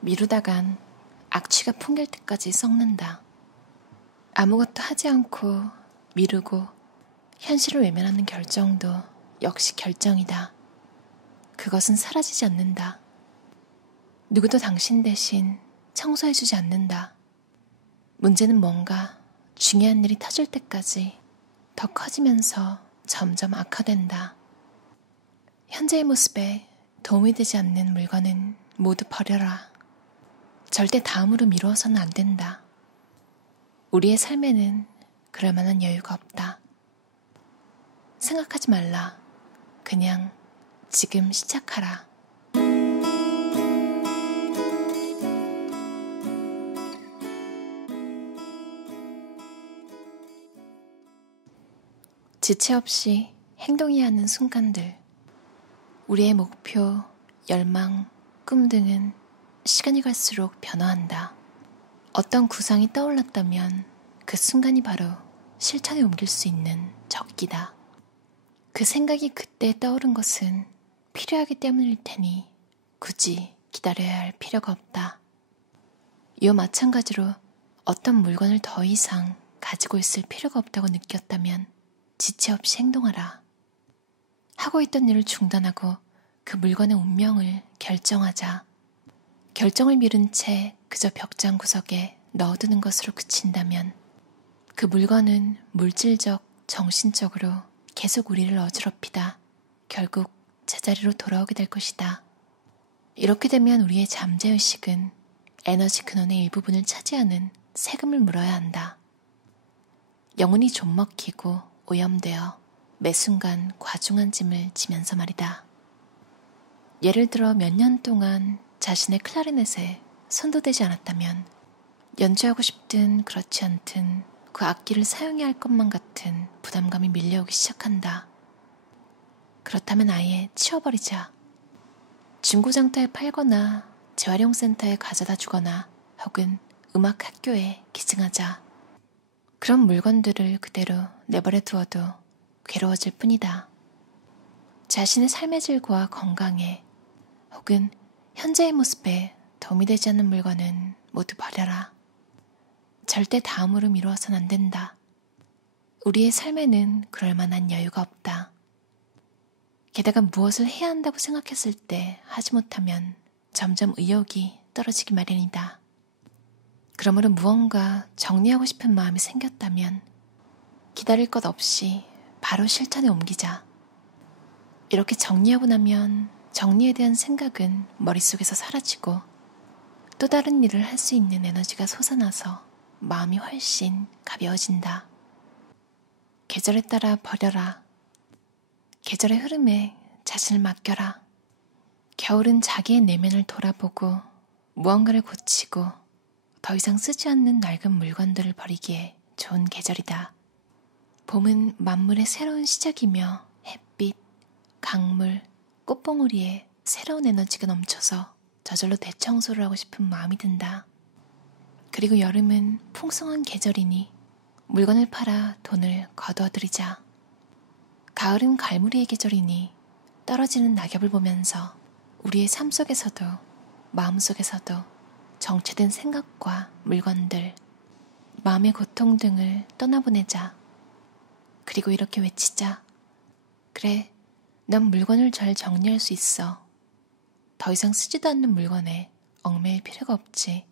미루다간 악취가 풍길 때까지 썩는다. 아무것도 하지 않고 미루고 현실을 외면하는 결정도 역시 결정이다. 그것은 사라지지 않는다. 누구도 당신 대신 청소해주지 않는다. 문제는 뭔가 중요한 일이 터질 때까지 더 커지면서 점점 악화된다. 현재의 모습에 도움이 되지 않는 물건은 모두 버려라. 절대 다음으로 미루어서는 안 된다. 우리의 삶에는 그럴 만한 여유가 없다. 생각하지 말라. 그냥 지금 시작하라. 지체 없이 행동해야 하는 순간들. 우리의 목표, 열망, 꿈 등은 시간이 갈수록 변화한다. 어떤 구상이 떠올랐다면 그 순간이 바로 실천에 옮길 수 있는 적기다. 그 생각이 그때 떠오른 것은 필요하기 때문일 테니 굳이 기다려야 할 필요가 없다. 이와 마찬가지로 어떤 물건을 더 이상 가지고 있을 필요가 없다고 느꼈다면 지체 없이 행동하라. 하고 있던 일을 중단하고 그 물건의 운명을 결정하자. 결정을 미룬 채 그저 벽장 구석에 넣어두는 것으로 그친다면 그 물건은 물질적, 정신적으로 계속 우리를 어지럽히다 결국 제자리로 돌아오게 될 것이다. 이렇게 되면 우리의 잠재의식은 에너지 근원의 일부분을 차지하는 세금을 물어야 한다. 영혼이 좀 먹히고 오염되어 매 순간 과중한 짐을 지면서 말이다. 예를 들어 몇 년 동안 자신의 클라리넷에 손도 대지 않았다면 연주하고 싶든 그렇지 않든 그 악기를 사용해야 할 것만 같은 부담감이 밀려오기 시작한다. 그렇다면 아예 치워버리자. 중고장터에 팔거나 재활용센터에 가져다 주거나 혹은 음악학교에 기증하자. 그런 물건들을 그대로 내버려 두어도 괴로워질 뿐이다. 자신의 삶의 질과 건강에 혹은 현재의 모습에 도움이 되지 않는 물건은 모두 버려라. 절대 다음으로 미루어서는 안 된다. 우리의 삶에는 그럴 만한 여유가 없다. 게다가 무엇을 해야 한다고 생각했을 때 하지 못하면 점점 의욕이 떨어지기 마련이다. 그러므로 무언가 정리하고 싶은 마음이 생겼다면 기다릴 것 없이 바로 실천에 옮기자. 이렇게 정리하고 나면 정리에 대한 생각은 머릿속에서 사라지고 또 다른 일을 할 수 있는 에너지가 솟아나서 마음이 훨씬 가벼워진다. 계절에 따라 버려라. 계절의 흐름에 자신을 맡겨라. 겨울은 자기의 내면을 돌아보고 무언가를 고치고 더 이상 쓰지 않는 낡은 물건들을 버리기에 좋은 계절이다. 봄은 만물의 새로운 시작이며 햇빛, 강물, 꽃봉오리에 새로운 에너지가 넘쳐서 저절로 대청소를 하고 싶은 마음이 든다. 그리고 여름은 풍성한 계절이니 물건을 팔아 돈을 거두어들이자. 가을은 갈무리의 계절이니 떨어지는 낙엽을 보면서 우리의 삶 속에서도 마음속에서도 정체된 생각과 물건들, 마음의 고통 등을 떠나보내자. 그리고 이렇게 외치자. 그래, 난 물건을 잘 정리할 수 있어. 더 이상 쓰지도 않는 물건에 얽매일 필요가 없지.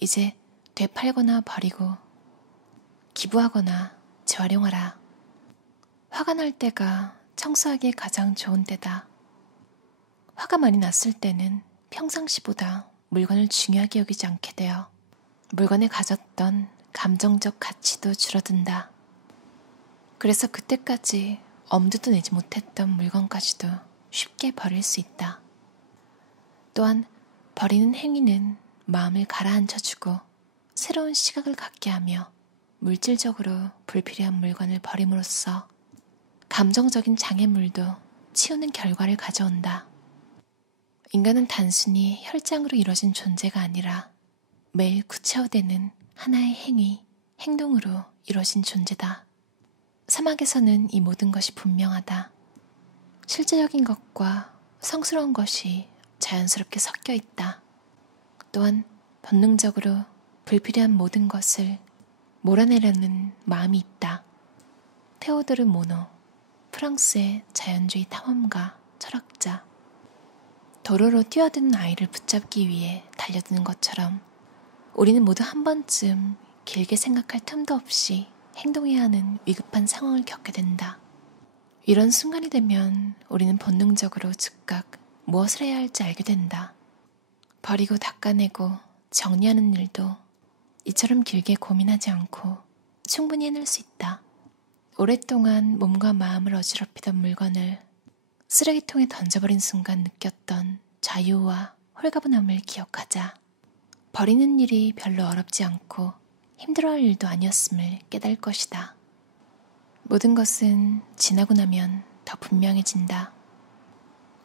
이제 되팔거나 버리고 기부하거나 재활용하라. 화가 날 때가 청소하기에 가장 좋은 때다. 화가 많이 났을 때는 평상시보다 물건을 중요하게 여기지 않게 되어 물건에 가졌던 감정적 가치도 줄어든다. 그래서 그때까지 엄두도 내지 못했던 물건까지도 쉽게 버릴 수 있다. 또한 버리는 행위는 마음을 가라앉혀주고 새로운 시각을 갖게 하며 물질적으로 불필요한 물건을 버림으로써 감정적인 장애물도 치우는 결과를 가져온다. 인간은 단순히 혈장으로 이루어진 존재가 아니라 매일 구체화되는 하나의 행위, 행동으로 이루어진 존재다. 사막에서는 이 모든 것이 분명하다. 실제적인 것과 성스러운 것이 자연스럽게 섞여 있다. 또한 본능적으로 불필요한 모든 것을 몰아내려는 마음이 있다. 테오도르 모노, 프랑스의 자연주의 탐험가, 철학자. 도로로 뛰어드는 아이를 붙잡기 위해 달려드는 것처럼 우리는 모두 한 번쯤 길게 생각할 틈도 없이 행동해야 하는 위급한 상황을 겪게 된다. 이런 순간이 되면 우리는 본능적으로 즉각 무엇을 해야 할지 알게 된다. 버리고 닦아내고 정리하는 일도 이처럼 길게 고민하지 않고 충분히 해낼 수 있다. 오랫동안 몸과 마음을 어지럽히던 물건을 쓰레기통에 던져버린 순간 느꼈던 자유와 홀가분함을 기억하자. 버리는 일이 별로 어렵지 않고 힘들어할 일도 아니었음을 깨달을 것이다. 모든 것은 지나고 나면 더 분명해진다.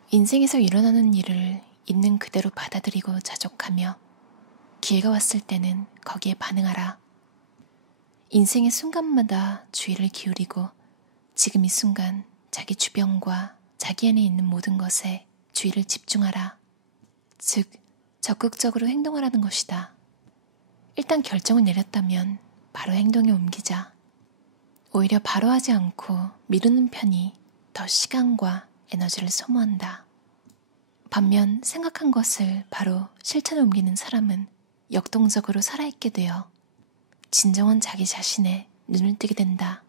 인생에서 일어나는 일을 있는 그대로 받아들이고 자족하며 기회가 왔을 때는 거기에 반응하라. 인생의 순간마다 주의를 기울이고 지금 이 순간 자기 주변과 자기 안에 있는 모든 것에 주의를 집중하라. 즉, 적극적으로 행동하라는 것이다. 일단 결정을 내렸다면 바로 행동에 옮기자. 오히려 바로 하지 않고 미루는 편이 더 시간과 에너지를 소모한다. 반면 생각한 것을 바로 실천에 옮기는 사람은 역동적으로 살아있게 되어 진정한 자기 자신에 눈을 뜨게 된다.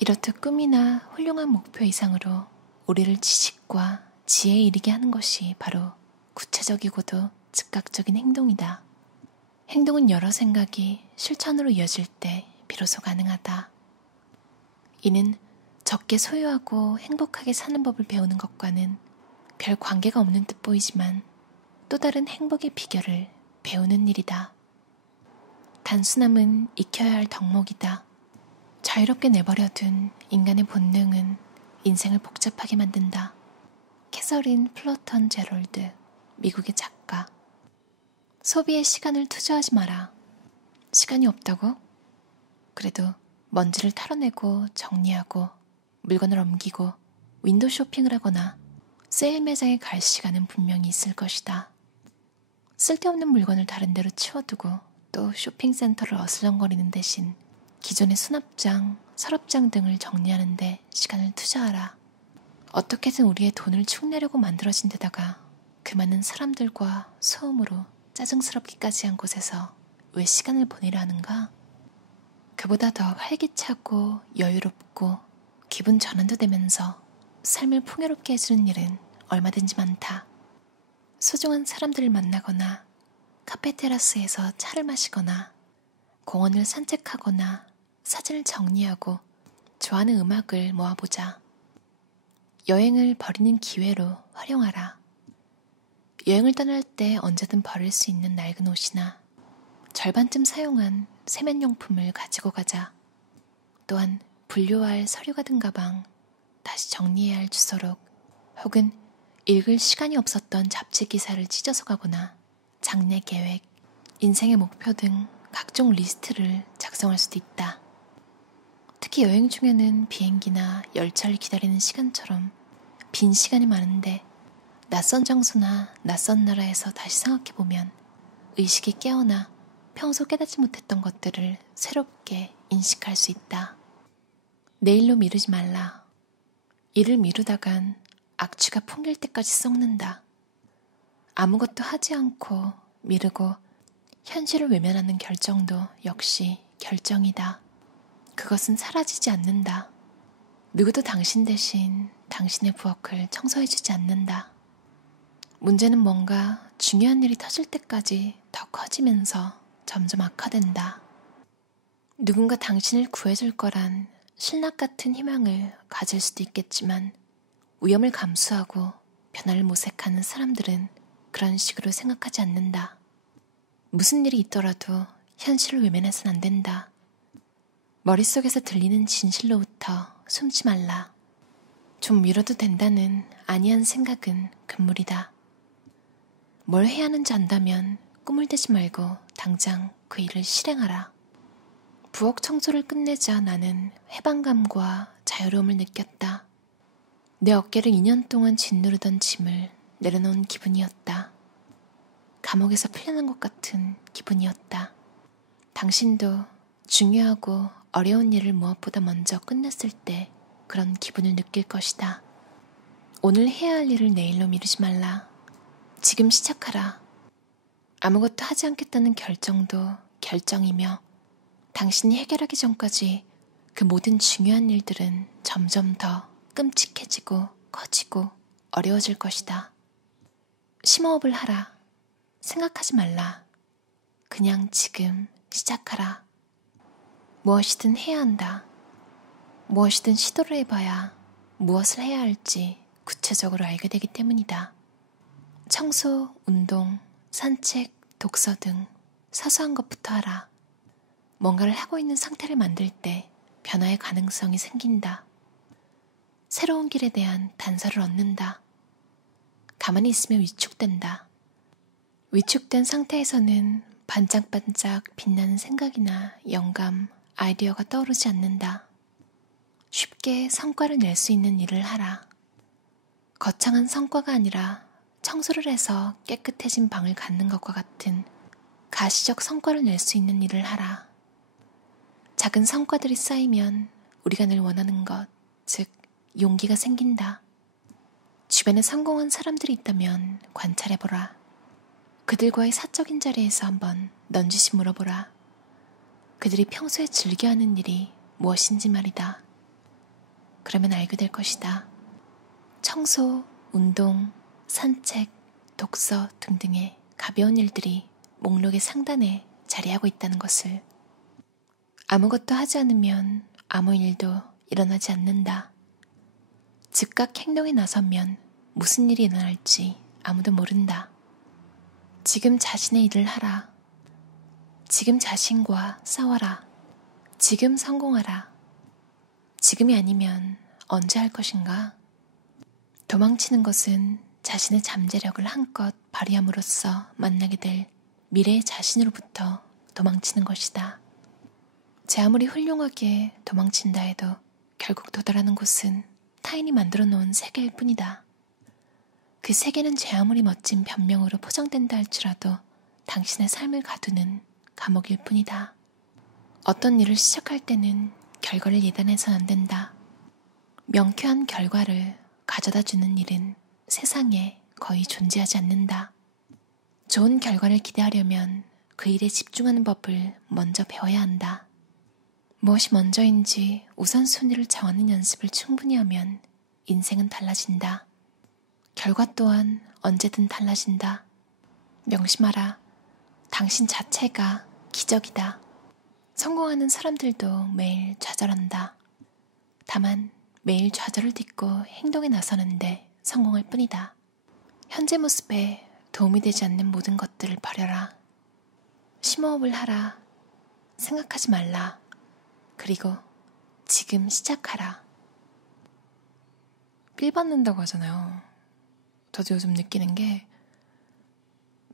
이렇듯 꿈이나 훌륭한 목표 이상으로 우리를 지식과 지혜에 이르게 하는 것이 바로 구체적이고도 즉각적인 행동이다. 행동은 여러 생각이 실천으로 이어질 때 비로소 가능하다. 이는 적게 소유하고 행복하게 사는 법을 배우는 것과는 별 관계가 없는 듯 보이지만 또 다른 행복의 비결을 배우는 일이다. 단순함은 익혀야 할 덕목이다. 자유롭게 내버려둔 인간의 본능은 인생을 복잡하게 만든다. 캐서린 플러턴 제럴드, 미국의 작가. 소비에 시간을 투자하지 마라. 시간이 없다고? 그래도 먼지를 털어내고 정리하고 물건을 옮기고 윈도우 쇼핑을 하거나 세일 매장에 갈 시간은 분명히 있을 것이다. 쓸데없는 물건을 다른 데로 치워두고 또 쇼핑센터를 어슬렁거리는 대신 기존의 수납장, 서랍장 등을 정리하는 데 시간을 투자하라. 어떻게든 우리의 돈을 축내려고 만들어진 데다가 그 많은 사람들과 소음으로 짜증스럽기까지 한 곳에서 왜 시간을 보내려 하는가? 그보다 더 활기차고 여유롭고 기분 전환도 되면서 삶을 풍요롭게 해주는 일은 얼마든지 많다. 소중한 사람들을 만나거나 카페 테라스에서 차를 마시거나 공원을 산책하거나 사진을 정리하고 좋아하는 음악을 모아보자. 여행을 버리는 기회로 활용하라. 여행을 떠날 때 언제든 버릴 수 있는 낡은 옷이나 절반쯤 사용한 세면용품을 가지고 가자. 또한 분류할 서류가 든 가방, 다시 정리해야 할 주소록, 혹은 읽을 시간이 없었던 잡지 기사를 찢어서 가거나 장래 계획, 인생의 목표 등 각종 리스트를 작성할 수도 있다. 특히 여행 중에는 비행기나 열차를 기다리는 시간처럼 빈 시간이 많은데 낯선 장소나 낯선 나라에서 다시 생각해보면 의식이 깨어나 평소 깨닫지 못했던 것들을 새롭게 인식할 수 있다. 내일로 미루지 말라. 일을 미루다간 악취가 풍길 때까지 썩는다. 아무것도 하지 않고 미루고 현실을 외면하는 결정도 역시 결정이다. 그것은 사라지지 않는다. 누구도 당신 대신 당신의 부엌을 청소해주지 않는다. 문제는 뭔가 중요한 일이 터질 때까지 더 커지면서 점점 악화된다. 누군가 당신을 구해줄 거란 신락 같은 희망을 가질 수도 있겠지만 위험을 감수하고 변화를 모색하는 사람들은 그런 식으로 생각하지 않는다. 무슨 일이 있더라도 현실을 외면해서는 안 된다. 머릿속에서 들리는 진실로부터 숨지 말라. 좀 미뤄도 된다는 안이한 생각은 금물이다. 뭘 해야 하는지 안다면 꿈을 대지 말고 당장 그 일을 실행하라. 부엌 청소를 끝내자 나는 해방감과 자유로움을 느꼈다. 내 어깨를 2년 동안 짓누르던 짐을 내려놓은 기분이었다. 감옥에서 풀려난 것 같은 기분이었다. 당신도 중요하고 어려운 일을 무엇보다 먼저 끝냈을 때 그런 기분을 느낄 것이다. 오늘 해야 할 일을 내일로 미루지 말라. 지금 시작하라. 아무것도 하지 않겠다는 결정도 결정이며 당신이 해결하기 전까지 그 모든 중요한 일들은 점점 더 끔찍해지고 커지고 어려워질 것이다. 심호흡을 하라. 생각하지 말라. 그냥 지금 시작하라. 무엇이든 해야 한다. 무엇이든 시도를 해봐야 무엇을 해야 할지 구체적으로 알게 되기 때문이다. 청소, 운동, 산책, 독서 등 사소한 것부터 하라. 뭔가를 하고 있는 상태를 만들 때 변화의 가능성이 생긴다. 새로운 길에 대한 단서를 얻는다. 가만히 있으면 위축된다. 위축된 상태에서는 반짝반짝 빛나는 생각이나 영감, 아이디어가 떠오르지 않는다. 쉽게 성과를 낼 수 있는 일을 하라. 거창한 성과가 아니라 청소를 해서 깨끗해진 방을 갖는 것과 같은 가시적 성과를 낼 수 있는 일을 하라. 작은 성과들이 쌓이면 우리가 늘 원하는 것, 즉 용기가 생긴다. 주변에 성공한 사람들이 있다면 관찰해보라. 그들과의 사적인 자리에서 한번 넌지시 물어보라. 그들이 평소에 즐겨하는 일이 무엇인지 말이다. 그러면 알게 될 것이다. 청소, 운동, 산책, 독서 등등의 가벼운 일들이 목록의 상단에 자리하고 있다는 것을. 아무것도 하지 않으면 아무 일도 일어나지 않는다. 즉각 행동에 나서면 무슨 일이 일어날지 아무도 모른다. 지금 자신의 일을 하라. 지금 자신과 싸워라. 지금 성공하라. 지금이 아니면 언제 할 것인가? 도망치는 것은 자신의 잠재력을 한껏 발휘함으로써 만나게 될 미래의 자신으로부터 도망치는 것이다. 제 아무리 훌륭하게 도망친다 해도 결국 도달하는 곳은 타인이 만들어 놓은 세계일 뿐이다. 그 세계는 제 아무리 멋진 변명으로 포장된다 할지라도 당신의 삶을 가두는 감옥일 뿐이다. 어떤 일을 시작할 때는 결과를 예단해서는 안 된다. 명쾌한 결과를 가져다 주는 일은 세상에 거의 존재하지 않는다. 좋은 결과를 기대하려면 그 일에 집중하는 법을 먼저 배워야 한다. 무엇이 먼저인지 우선순위를 정하는 연습을 충분히 하면 인생은 달라진다. 결과 또한 언제든 달라진다. 명심하라. 당신 자체가 기적이다. 성공하는 사람들도 매일 좌절한다. 다만 매일 좌절을 딛고 행동에 나서는데 성공할 뿐이다. 현재 모습에 도움이 되지 않는 모든 것들을 버려라. 심호흡을 하라. 생각하지 말라. 그리고 지금 시작하라. 삘 받는다고 하잖아요. 저도 요즘 느끼는 게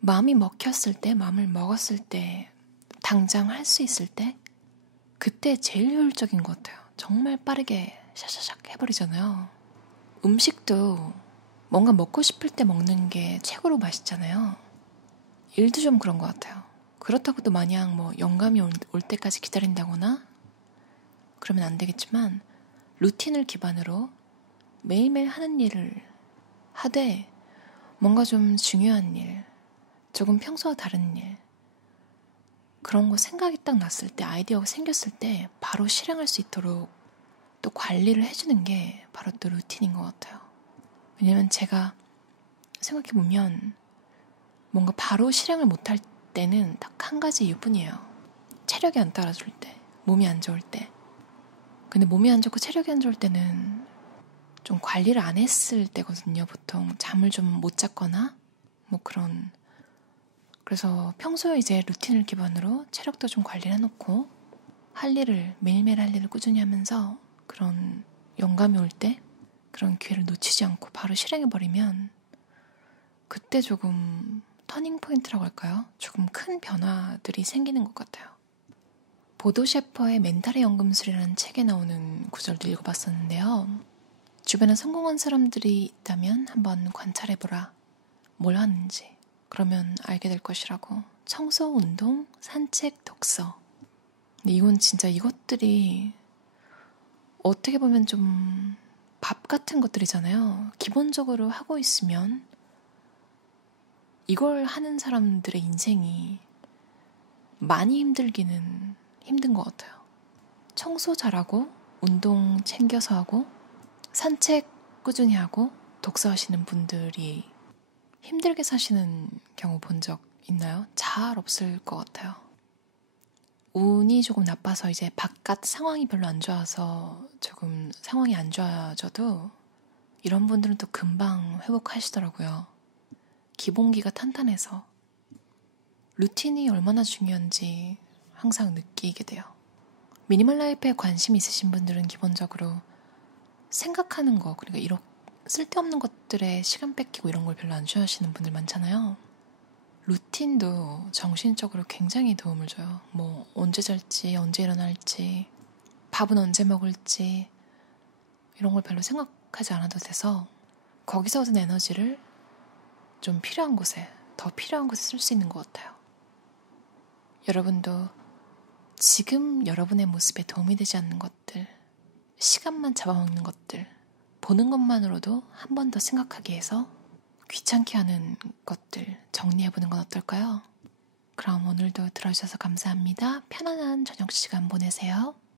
마음이 먹혔을 때, 마음을 먹었을 때, 당장 할 수 있을 때 그때 제일 효율적인 것 같아요. 정말 빠르게 샤샤샥 해버리잖아요. 음식도 뭔가 먹고 싶을 때 먹는 게 최고로 맛있잖아요. 일도 좀 그런 것 같아요. 그렇다고 또 마냥 영감이 올 때까지 기다린다거나 그러면 안 되겠지만 루틴을 기반으로 매일매일 하는 일을 하되 뭔가 좀 중요한 일, 조금 평소와 다른 일 그런 거 생각이 딱 났을 때, 아이디어가 생겼을 때 바로 실행할 수 있도록 또 관리를 해주는 게 바로 또 루틴인 것 같아요. 왜냐면 제가 생각해보면 뭔가 바로 실행을 못할 때는 딱 한 가지 이유뿐이에요. 체력이 안 따라줄 때, 몸이 안 좋을 때. 근데 몸이 안 좋고 체력이 안 좋을 때는 좀 관리를 안 했을 때거든요. 보통 잠을 좀 못 잤거나 그런. 그래서 평소에 이제 루틴을 기반으로 체력도 좀 관리를 해놓고 할 일을 매일매일 할 일을 꾸준히 하면서 그런 영감이 올 때 그런 기회를 놓치지 않고 바로 실행해버리면 그때 조금 터닝 포인트라고 할까요? 조금 큰 변화들이 생기는 것 같아요. 보도 셰퍼의 멘탈의 연금술이라는 책에 나오는 구절도 읽어봤었는데요. 주변에 성공한 사람들이 있다면 한번 관찰해보라. 뭘 하는지. 그러면 알게 될 것이라고. 청소, 운동, 산책, 독서. 근데 이건 진짜 이것들이 어떻게 보면 좀 밥 같은 것들이잖아요. 기본적으로 하고 있으면 이걸 하는 사람들의 인생이 많이 힘들기는 힘든 것 같아요. 청소 잘하고, 운동 챙겨서 하고, 산책 꾸준히 하고, 독서하시는 분들이 힘들게 사시는 경우 본 적 있나요? 잘 없을 것 같아요. 운이 조금 나빠서 이제 바깥 상황이 별로 안 좋아서 조금 상황이 안 좋아져도 이런 분들은 또 금방 회복하시더라고요. 기본기가 탄탄해서. 루틴이 얼마나 중요한지 항상 느끼게 돼요. 미니멀 라이프에 관심 있으신 분들은 기본적으로 생각하는 거, 그러니까 이런 쓸데없는 것들에 시간 뺏기고 이런 걸 별로 안 좋아하시는 분들 많잖아요. 루틴도 정신적으로 굉장히 도움을 줘요. 뭐 언제 잘지, 언제 일어날지, 밥은 언제 먹을지 이런 걸 별로 생각하지 않아도 돼서 거기서 얻은 에너지를 좀 필요한 곳에, 더 필요한 곳에 쓸 수 있는 것 같아요. 여러분도 지금 여러분의 모습에 도움이 되지 않는 것들, 시간만 잡아먹는 것들, 보는 것만으로도 한 번 더 생각하게 해서 귀찮게 하는 것들 정리해보는 건 어떨까요? 그럼 오늘도 들어주셔서 감사합니다. 편안한 저녁 시간 보내세요.